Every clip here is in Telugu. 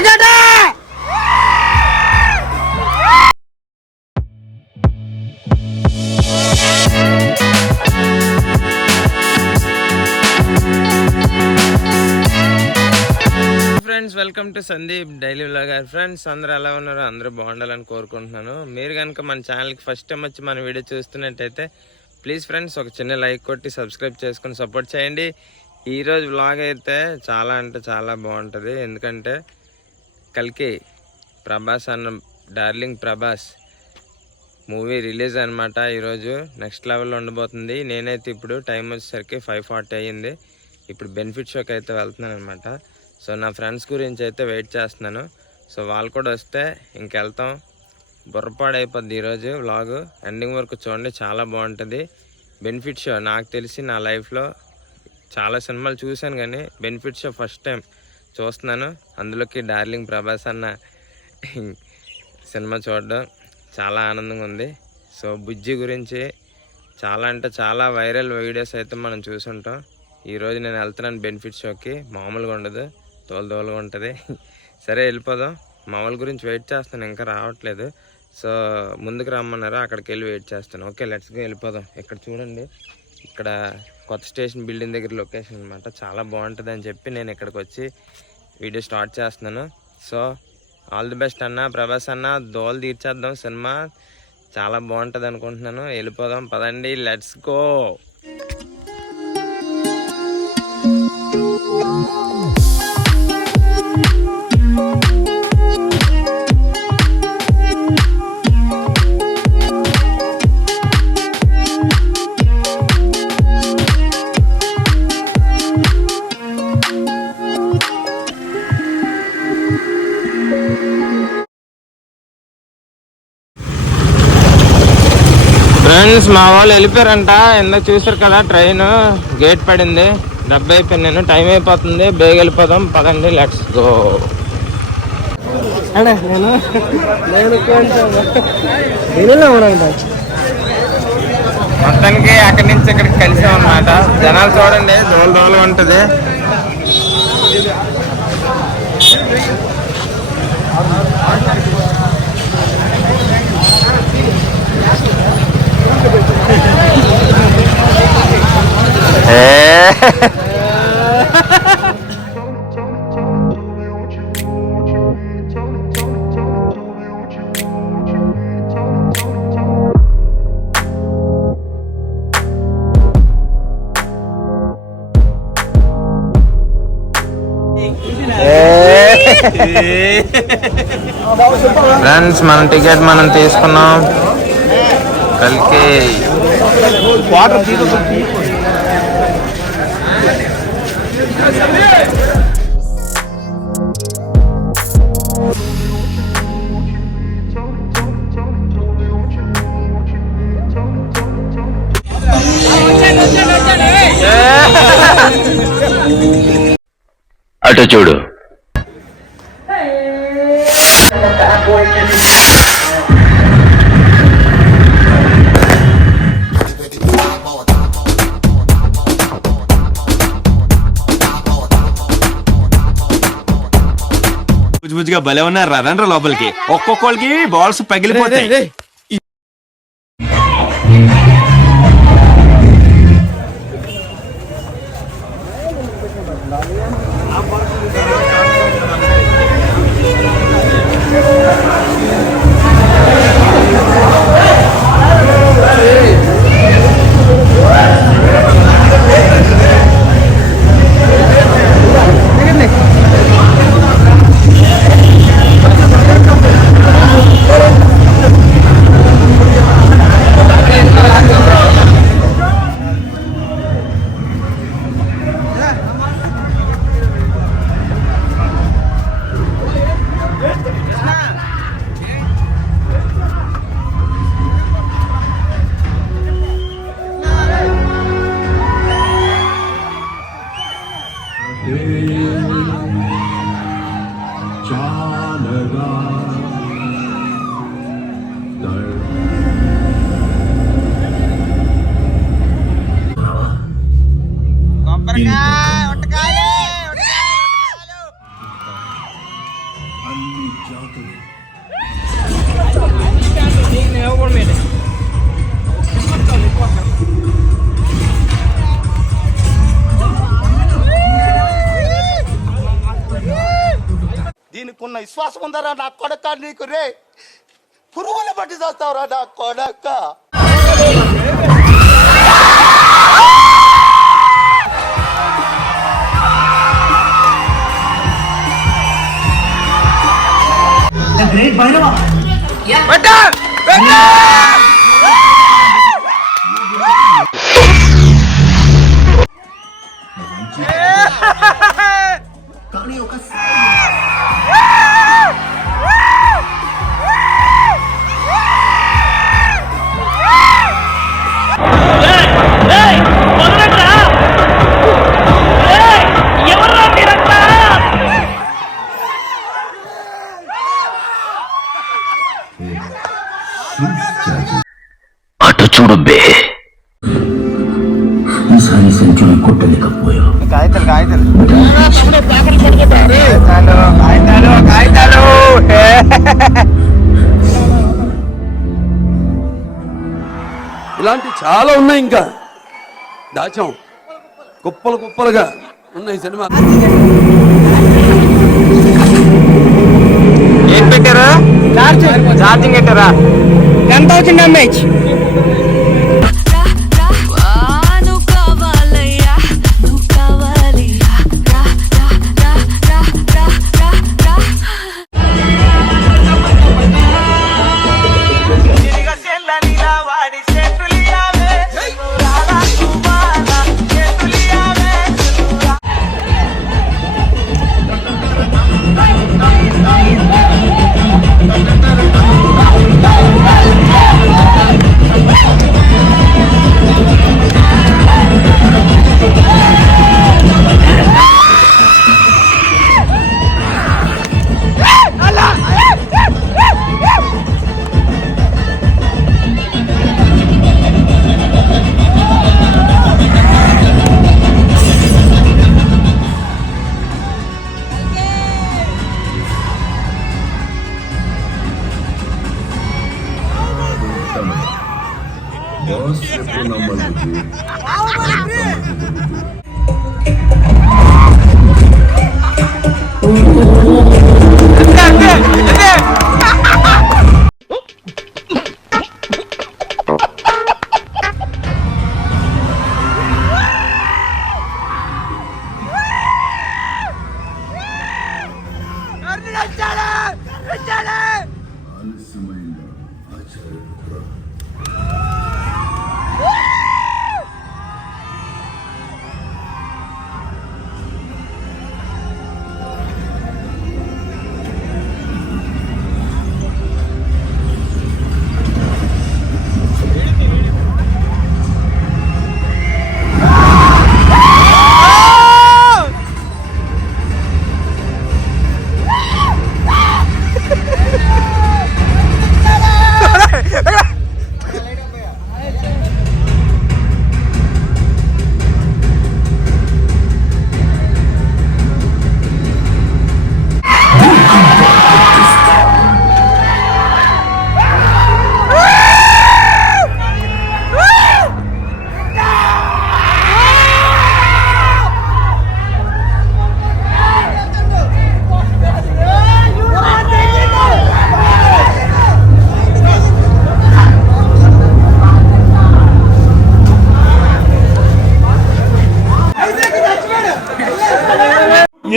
Friends, welcome to Sandeep daily vlogger. Friends, అందరూ ఎలా ఉన్నారు? అందరూ బాగుండాలని కోరుకుంటున్నాను. మీరు కనుక మన ఛానల్కి ఫస్ట్ టైం వచ్చి మన వీడియో చూస్తున్నట్టయితే ప్లీజ్ ఫ్రెండ్స్ ఒక చిన్న లైక్ కొట్టి సబ్స్క్రైబ్ చేసుకొని సపోర్ట్ చేయండి. ఈరోజు వ్లాగ్ అయితే చాలా అంటే చాలా బాగుంటుంది. ఎందుకంటే కల్కి ప్రభాస్ అన్న డార్లింగ్ ప్రభాస్ మూవీ రిలీజ్ అనమాట. ఈరోజు నెక్స్ట్ లెవెల్లో ఉండబోతుంది. నేనైతే ఇప్పుడు టైం వచ్చేసరికి 5:40 అయ్యింది. ఇప్పుడు బెనిఫిట్ షోకి అయితే వెళ్తున్నాను అనమాట. సో నా ఫ్రెండ్స్ గురించి అయితే వెయిట్ చేస్తున్నాను. సో వాళ్ళు కూడా వస్తే ఇంకెళ్తాం. బుర్రపాడైపోద్ది ఈరోజు వ్లాగు. ఎండింగ్ వరకు చూడండి, చాలా బాగుంటుంది. బెనిఫిట్ షో నాకు తెలిసి నా లైఫ్లో చాలా సినిమాలు చూశాను, కానీ బెనిఫిట్ షో ఫస్ట్ టైం చూస్తున్నాను. అందులోకి డార్లింగ్ ప్రభాస్ అన్న సినిమా చూడడం చాలా ఆనందంగా ఉంది. సో బుజ్జి గురించి చాలా అంటే చాలా వైరల్ వీడియోస్ అయితే మనం చూసుంటాం. ఈరోజు నేను వెళ్తున్నాను బెనిఫిట్ షోకి. మామూలుగా ఉండదు, తోలుగా ఉంటుంది. సరే వెళ్ళిపోదాం. మా వాళ్ళ గురించి వెయిట్ చేస్తాను, ఇంకా రావట్లేదు. సో ముందుకు రమ్మన్నారు, అక్కడికి వెళ్ళి వెయిట్ చేస్తాను. ఓకే, లెట్స్ గో, వెళ్ళిపోదాం. ఇక్కడ చూడండి, ఇక్కడ కొత్త స్టేషన్ బిల్డింగ్ దగ్గర లొకేషన్ అనమాట. చాలా బాగుంటుంది అని చెప్పి నేను ఇక్కడికి వచ్చి వీడియో స్టార్ట్ చేస్తున్నాను. సో ఆల్ ది బెస్ట్ అన్న ప్రభాస్ అన్న. దోలు తీర్చేద్దాం, సినిమా చాలా బాగుంటుంది అనుకుంటున్నాను. వెళ్ళిపోదాం పదండి, లెట్స్ గో. ఫ్రెండ్స్, మా వాళ్ళు వెళ్ళిపోయారంట. ఎందుకు చూసారు కదా, ట్రైన్ గేట్ పడింది, డబ్బు అయిపోయింది. నేను టైం అయిపోతుంది, బేగ వెళ్ళిపోదాం పదండి, లెట్స్ గో. మొత్తానికి అక్కడి నుంచి ఇక్కడికి కలిసాం అన్నమాట. జనాలు చూడండి, దోలుగా ఉంటుంది. ఫ్రెండ్స్, మన టికెట్ మనం తీసుకున్నాం. కల్కి అటు చూడు. బుజ్జిగా భలే ఉన్నారు. రండ్రా లోపలికి. ఒక్కొక్కరికి బాల్స్ పగిలిపోతాయి. దీనికి ఉన్న విశ్వాసం ఉందరా నా కొడక, నీకు రే పురుగులు పట్టి చేస్తావురా నా కొడక. కానీ ఒక అటు చూడు బే, ఈసారి సెంచురీ కొట్టలేకపోయావు. ఇలాంటి చాలా ఉన్నాయి, ఇంకా దాచాం కుప్పలు కుప్పలుగా ఉన్నాయి సినిమా. ఏం పెట్టారా? ఛార్జింగ్ పెట్టారా? 10,000 mAh.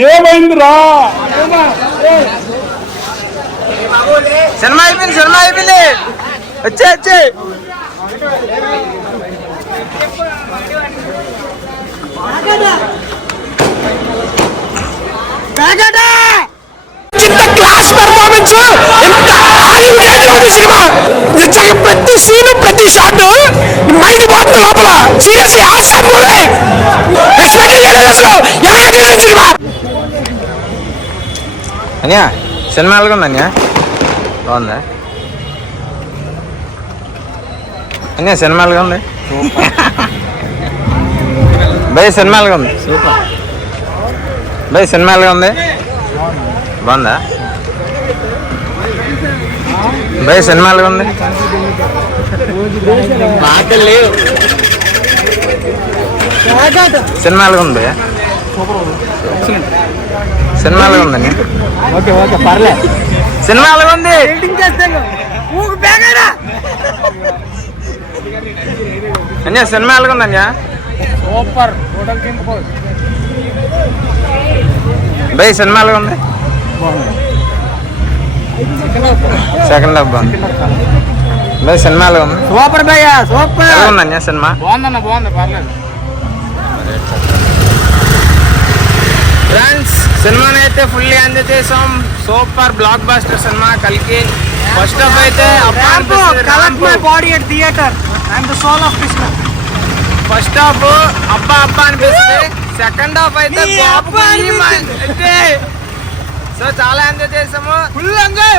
ఏమైందిరా? సినిమా అయిపోయింది వచ్చే క్లాస్ పెర్ఫార్మెన్స్, సినిమా ప్రతి సీను ప్రతి షాట్ మైండ్ పోతుంది లోపల. Serious cinema. అన్యా సినిమా ఎలాగుంది అన్యా? బాగుందా అన్యా? సినిమా ఎలాగుంది భయ్? సినిమా ఎలాగుంది భయ్? సినిమా ఎలాగుంది? బాగుందా? భయ్ సినిమా ఎలాగ ఉంది? సినిమా ఎలాగ ఉంది? సినిమా ఎలాగ ఉందండి? సినిమా ఎలాగ ఉంది? అన్యా సినిమా ఎలాగ ఉంది అన్యా? భయ్ సినిమా ఎలాగ ఉంది? సెకండ్ హాఫ్ బాగుంది. భయ్ సినిమా ఎలాగ ఉంది? సూపర్ భయ్య సూపర్. ఎలా ఉంది అన్యా సినిమా? బాగుందన్న బాగుంది పర్లేదు. ఫ్రెండ్స్ సినిమాని అయితే ఫుల్లీ ఎంజాయ్ చేసాం. సూపర్ బ్లాక్ బస్టర్ సినిమా కల్కి. ఫస్ట్ హాఫ్ అయితే body at theatre and the soul of Krishna. First half అబ్బా అబ్బా అనిపిస్తుంది. సెకండ్ హాఫ్ అయితే సో చాలా ఎంజాయ్ చేసాము. Full enjoy.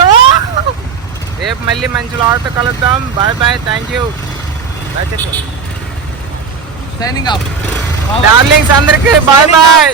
రేపు మళ్ళీ మంచి లాగ్తో కలుద్దాం. Bye bye, thank you. Signing off. Darlings అందరికి బాయ్ బాయ్.